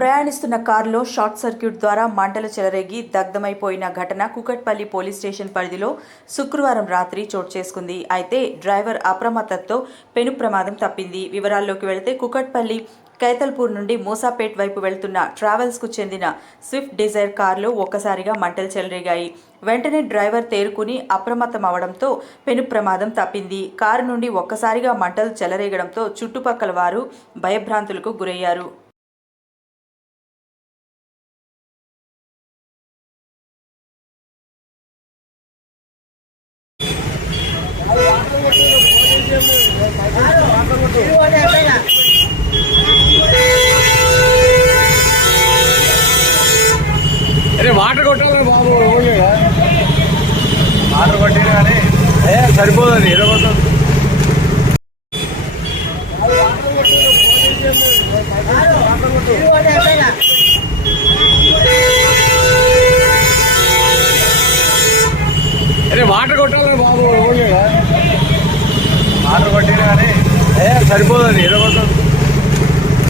ప్రయాణిస్తున్న కారులో short circuit ద్వారా మంటలు చెలరేగి దగ్ధమైపోయిన ఘటన కుకట్పల్లి పోలీస్ స్టేషన్ పరిధిలో శుక్రవారం రాత్రి చోటు చేసుకుంది. అయితే డ్రైవర్ అప్రమత్తతో పెను ప్రమాదం తప్పింది. వివరాల్లోకి వెళితే కుకట్పల్లి కైతల్పూర్ నుండి మూసాపేట్ వైపు వెళ్తున్న ట్రావెల్స్కు చెందిన స్విఫ్ట్ డిజైర్ కారులో ఒక్కసారిగా మంటలు చెలరేగాయి. వెంటనే డ్రైవర్ తేరుకుని అప్రమత్తం అవడంతో పెను ప్రమాదం తప్పింది. కారు నుండి ఒక్కసారిగా మంటలు చెలరేగడంతో చుట్టుపక్కల వారు భయభ్రాంతులకు గురయ్యారు. అరే వాటర్ కొట్టాలి బాబు వాటర్ కొట్టిన కానీ ఏ సరిపోదు అది ఏదో కొట్టదు. అరే వాటర్ కొట్టాలి బాబు వాటర్ కొట్టిన కానీ ఏ సరిపోదు అది ఏదో కొట్టదు.